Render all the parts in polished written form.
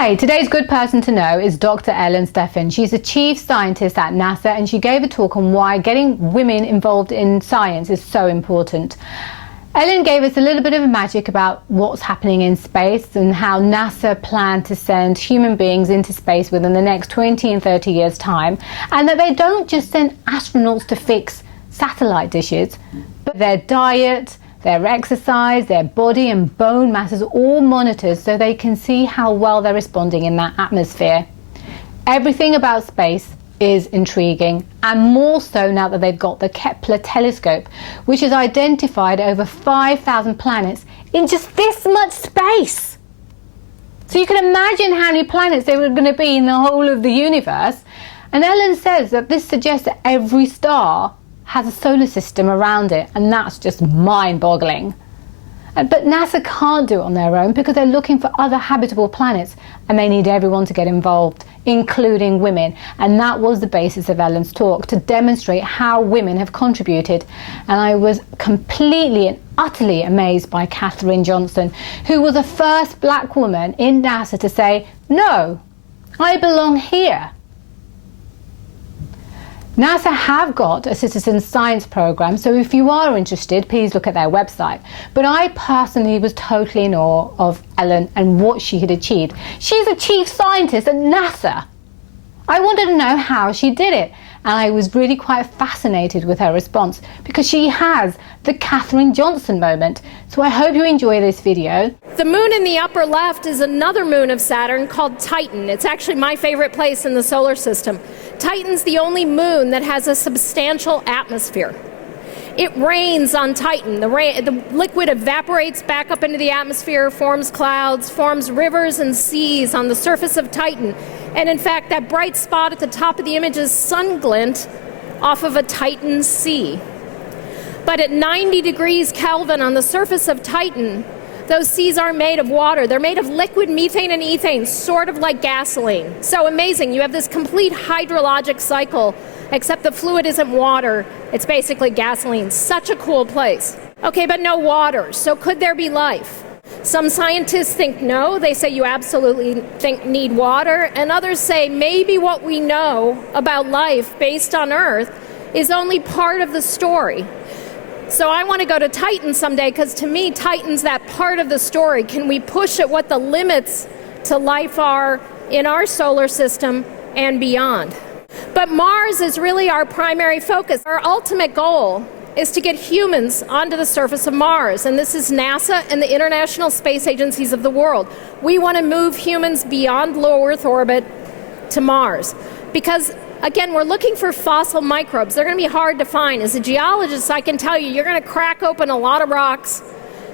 Hi, today's good person to know is Dr. Ellen Stofan. She's the chief scientist at NASA, and she gave a talk on why getting women involved in science is so important. Ellen gave us a little bit of magic about what's happening in space and how NASA plan to send human beings into space within the next 20 and 30 years' time, and that they don't just send astronauts to fix satellite dishes, but their diet, their exercise, their body and bone mass is all monitored so they can see how well they're responding in that atmosphere. Everything about space is intriguing, and more so now that they've got the Kepler telescope, which has identified over 5,000 planets in just this much space. So you can imagine how many planets there were going to be in the whole of the universe. And Ellen says that this suggests that every star has a solar system around it, and that's just mind-boggling. But NASA can't do it on their own because they're looking for other habitable planets, and they need everyone to get involved, including women. And that was the basis of Ellen's talk, to demonstrate how women have contributed. And I was completely and utterly amazed by Katherine Johnson, who was the first black woman in NASA to say, "No, I belong here." NASA have got a citizen science program, so if you are interested, please look at their website. But I personally was totally in awe of Ellen and what she had achieved. She's a chief scientist at NASA. I wanted to know how she did it, and I was really quite fascinated with her response because she has the Katherine Johnson moment. So I hope you enjoy this video. The moon in the upper left is another moon of Saturn called Titan. It's actually my favorite place in the solar system. Titan's the only moon that has a substantial atmosphere. It rains on Titan. The liquid evaporates back up into the atmosphere, forms clouds, forms rivers and seas on the surface of Titan. And in fact, that bright spot at the top of the image is sun glint off of a Titan sea. But at 90 degrees Kelvin on the surface of Titan, those seas aren't made of water. They're made of liquid methane and ethane, sort of like gasoline. So amazing. You have this complete hydrologic cycle, except the fluid isn't water. It's basically gasoline. Such a cool place. Okay, but no water. So could there be life? Some scientists think no. They say you absolutely need water. And others say maybe what we know about life based on Earth is only part of the story. So I want to go to Titan someday because to me, Titan's that part of the story. Can we push at what the limits to life are in our solar system and beyond? But Mars is really our primary focus. Our ultimate goal is to get humans onto the surface of Mars, and this is NASA and the international space agencies of the world. We want to move humans beyond low Earth orbit to Mars because, again, we're looking for fossil microbes. They're going to be hard to find. As a geologist, I can tell you, you're going to crack open a lot of rocks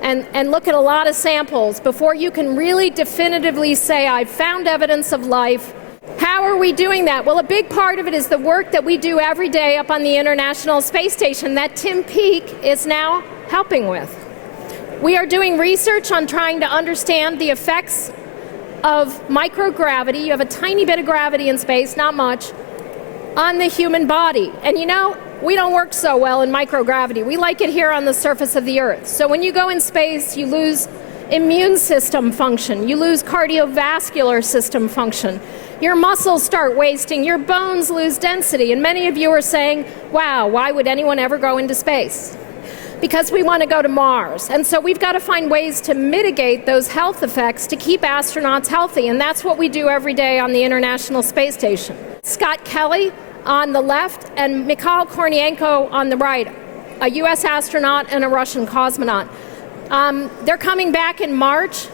and look at a lot of samples before you can really definitively say, I've found evidence of life. How are we doing that? Well, a big part of it is the work that we do every day up on the International Space Station that Tim Peake is now helping with. We are doing research on trying to understand the effects of microgravity. You have a tiny bit of gravity in space, not much, on the human body. And you know, we don't work so well in microgravity. We like it here on the surface of the Earth. So when you go in space, you lose immune system function, you lose cardiovascular system function, your muscles start wasting, your bones lose density, and many of you are saying, wow, why would anyone ever go into space? Because we want to go to Mars. And so we've got to find ways to mitigate those health effects to keep astronauts healthy, and that's what we do every day on the International Space Station. Scott Kelly on the left and Mikhail Kornienko on the right, a US astronaut and a Russian cosmonaut. They're coming back in March.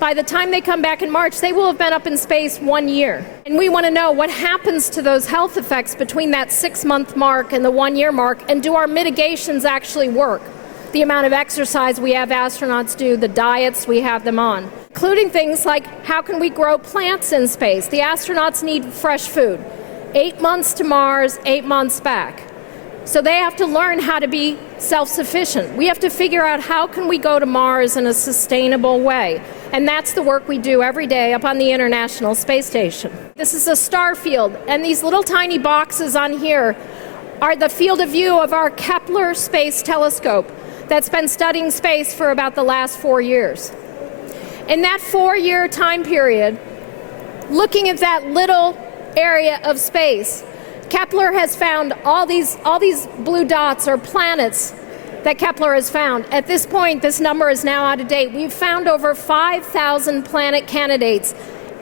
By the time they come back in March, they will have been up in space 1 year. And we want to know what happens to those health effects between that 6-month mark and the 1-year mark, and do our mitigations actually work? The amount of exercise we have astronauts do, the diets we have them on, including things like how can we grow plants in space? The astronauts need fresh food. 8 months to Mars, 8 months back. So they have to learn how to be self-sufficient. We have to figure out how can we go to Mars in a sustainable way. And that's the work we do every day up on the International Space Station. This is a star field, and these little tiny boxes on here are the field of view of our Kepler space telescope that's been studying space for about the last 4 years. In that 4-year time period, looking at that little area of space, Kepler has found all these blue dots or planets that Kepler has found. At this point, this number is now out of date. We've found over 5,000 planet candidates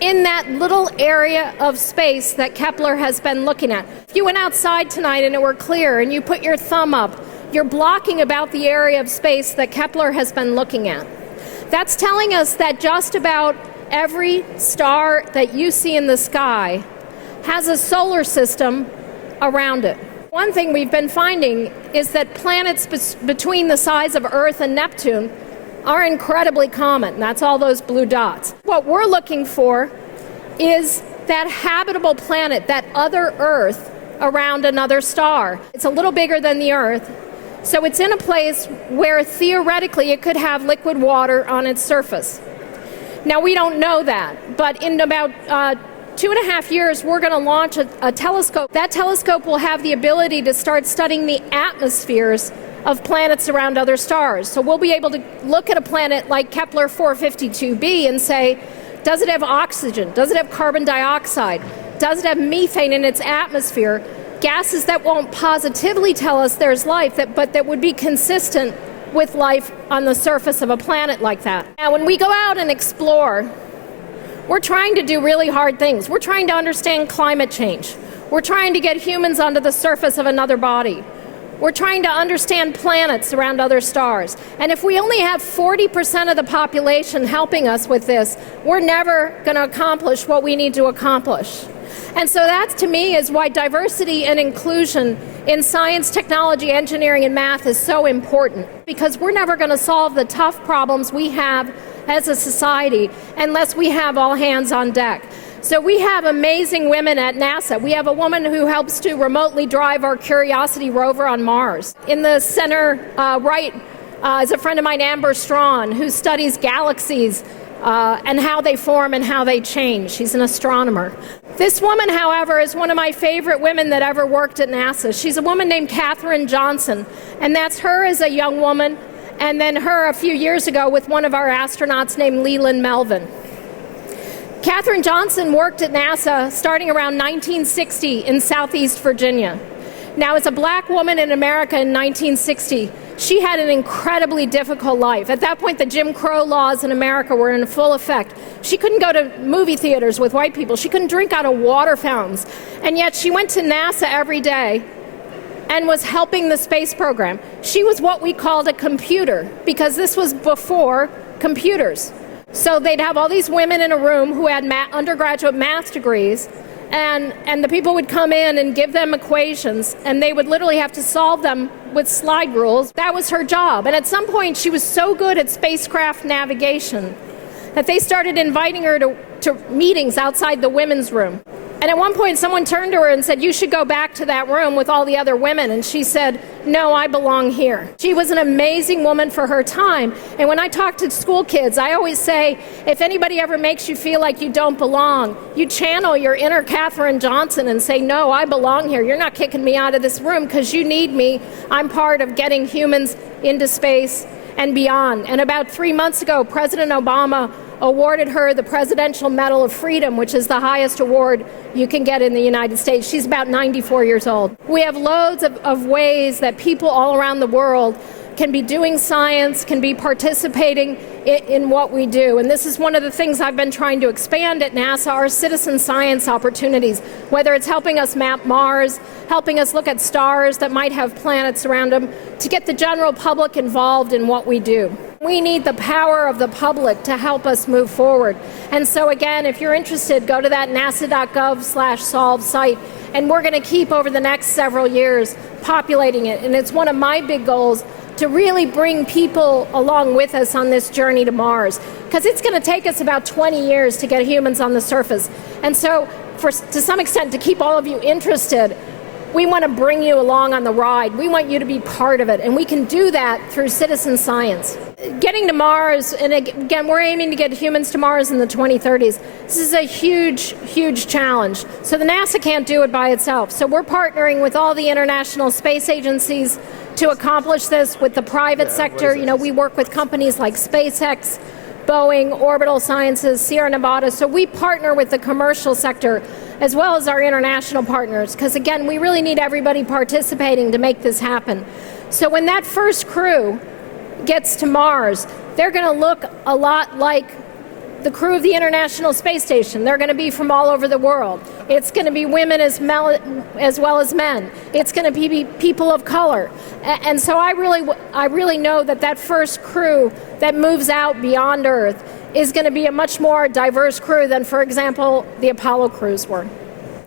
in that little area of space that Kepler has been looking at. If you went outside tonight and it were clear and you put your thumb up, you're blocking about the area of space that Kepler has been looking at. That's telling us that just about every star that you see in the sky has a solar system around it. One thing we've been finding is that planets between the size of Earth and Neptune are incredibly common. That's all those blue dots. What we're looking for is that habitable planet, that other Earth around another star. It's a little bigger than the Earth, so it's in a place where theoretically it could have liquid water on its surface. Now, we don't know that, but in about 2.5 years, we're going to launch a telescope. That telescope will have the ability to start studying the atmospheres of planets around other stars. So we'll be able to look at a planet like Kepler 452b and say, does it have oxygen? Does it have carbon dioxide? Does it have methane in its atmosphere? Gases that won't positively tell us there's life, but that would be consistent with life on the surface of a planet like that. Now, when we go out and explore, we're trying to do really hard things. We're trying to understand climate change. We're trying to get humans onto the surface of another body. We're trying to understand planets around other stars. And if we only have 40% of the population helping us with this, we're never going to accomplish what we need to accomplish. And so that, to me, is why diversity and inclusion in science, technology, engineering, and math is so important. Because we're never going to solve the tough problems we have as a society unless we have all hands on deck. So we have amazing women at NASA. We have a woman who helps to remotely drive our Curiosity rover on Mars. In the center right is a friend of mine, Amber Strawn, who studies galaxies and how they form and how they change. She's an astronomer. This woman, however, is one of my favorite women that ever worked at NASA. She's a woman named Katherine Johnson, and that's her as a young woman, and then her a few years ago with one of our astronauts named Leland Melvin. Katherine Johnson worked at NASA starting around 1960 in Southeast Virginia. Now, as a black woman in America in 1960, she had an incredibly difficult life. At that point, the Jim Crow laws in America were in full effect. She couldn't go to movie theaters with white people. She couldn't drink out of water fountains. And yet she went to NASA every day and was helping the space program. She was what we called a computer, because this was before computers. So they'd have all these women in a room who had undergraduate math degrees, and the people would come in and give them equations, and they would literally have to solve them with slide rules. That was her job. And at some point, she was so good at spacecraft navigation that they started inviting her to meetings outside the women's room. And at one point, someone turned to her and said, "You should go back to that room with all the other women." And she said, "No, I belong here." She was an amazing woman for her time. And when I talk to school kids, I always say, if anybody ever makes you feel like you don't belong, you channel your inner Katherine Johnson and say, "No, I belong here. You're not kicking me out of this room because you need me. I'm part of getting humans into space and beyond." And about 3 months ago, President Obama awarded her the Presidential Medal of Freedom, which is the highest award you can get in the United States. She's about 94 years old. We have loads of ways that people all around the world can be doing science, can be participating in what we do. And this is one of the things I've been trying to expand at NASA, our citizen science opportunities, whether it's helping us map Mars, helping us look at stars that might have planets around them, to get the general public involved in what we do. We need the power of the public to help us move forward. And so again, if you're interested, go to that nasa.gov/solve site, and we're going to keep over the next several years populating it. And it's one of my big goals to really bring people along with us on this journey to Mars, because it's going to take us about 20 years to get humans on the surface. And so to some extent, to keep all of you interested, we want to bring you along on the ride. We want you to be part of it, and we can do that through citizen science. Getting to Mars, and again, we're aiming to get humans to Mars in the 2030s. This is a huge, huge challenge. So the NASA can't do it by itself. So we're partnering with all the international space agencies to accomplish this, with the private sector. You know, we work with companies like SpaceX, Boeing, Orbital Sciences, Sierra Nevada. So we partner with the commercial sector as well as our international partners, because again, we really need everybody participating to make this happen. So when that first crew gets to Mars, they're going to look a lot like the crew of the International Space Station. They're going to be from all over the world. It's going to be women as well as men. It's going to be people of color. And so I really know that that first crew that moves out beyond Earth is going to be a much more diverse crew than, for example, the Apollo crews were.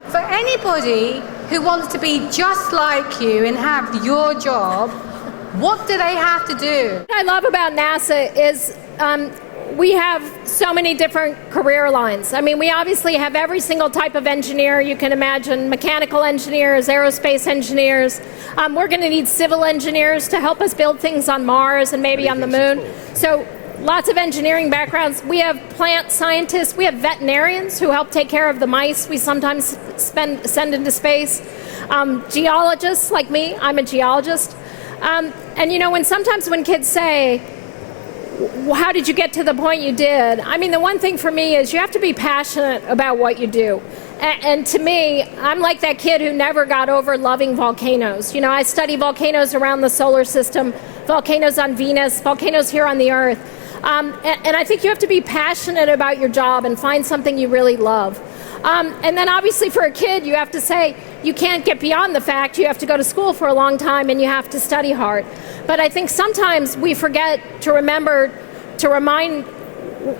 For anybody who wants to be just like you and have your job, what do they have to do? What I love about NASA is we have so many different career lines. I mean, we obviously have every single type of engineer you can imagine, mechanical engineers, aerospace engineers. We're going to need civil engineers to help us build things on Mars and maybe on the moon. So lots of engineering backgrounds. We have plant scientists. We have veterinarians who help take care of the mice we sometimes send into space. Geologists like me. I'm a geologist. And you know, sometimes when kids say, how did you get to the point you did? I mean, the one thing for me is you have to be passionate about what you do. And to me, I'm like that kid who never got over loving volcanoes. You know, I study volcanoes around the solar system, volcanoes on Venus, volcanoes here on the Earth. And I think you have to be passionate about your job and find something you really love. And then obviously for a kid, you have to say, you can't get beyond the fact you have to go to school for a long time and you have to study hard. But I think sometimes we forget to remember to remind,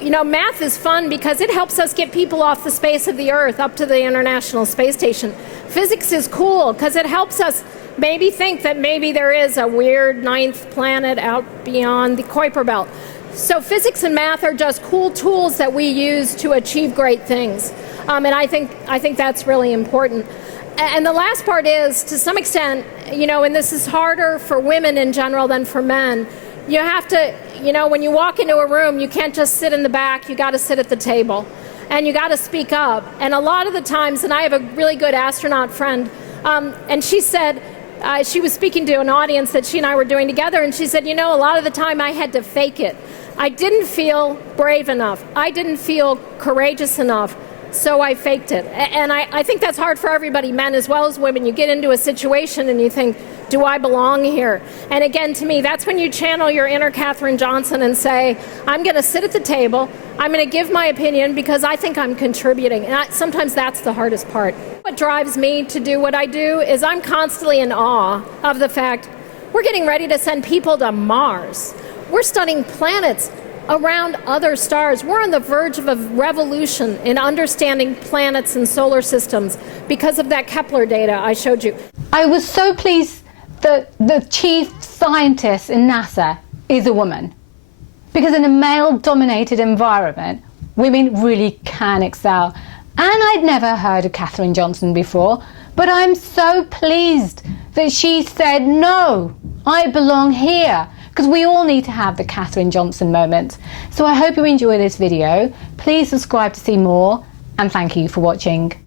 you know, math is fun because it helps us get people off the space of the Earth up to the International Space Station. Physics is cool because it helps us maybe think that maybe there is a weird ninth planet out beyond the Kuiper Belt. So physics and math are just cool tools that we use to achieve great things. And I think that's really important. And the last part is, to some extent, you know, and this is harder for women in general than for men, you have to, you know, when you walk into a room, you can't just sit in the back, you got to sit at the table. And you got to speak up. And a lot of the times, and I have a really good astronaut friend, and she said, she was speaking to an audience that she and I were doing together, and she said, you know, a lot of the time I had to fake it. I didn't feel brave enough. I didn't feel courageous enough. So I faked it. And I think that's hard for everybody, men as well as women. You get into a situation and you think, do I belong here? And again, to me, that's when you channel your inner Katherine Johnson and say, I'm going to sit at the table, I'm going to give my opinion because I think I'm contributing. And sometimes that's the hardest part. What drives me to do what I do is I'm constantly in awe of the fact we're getting ready to send people to Mars. We're studying planets around other stars. We're on the verge of a revolution in understanding planets and solar systems because of that Kepler data I showed you. I was so pleased that the chief scientist in NASA is a woman, because in a male-dominated environment, women really can excel. And I'd never heard of Katherine Johnson before, but I'm so pleased that she said, no, I belong here. Because we all need to have the Katherine Johnson moment. So I hope you enjoy this video. Please subscribe to see more, and thank you for watching.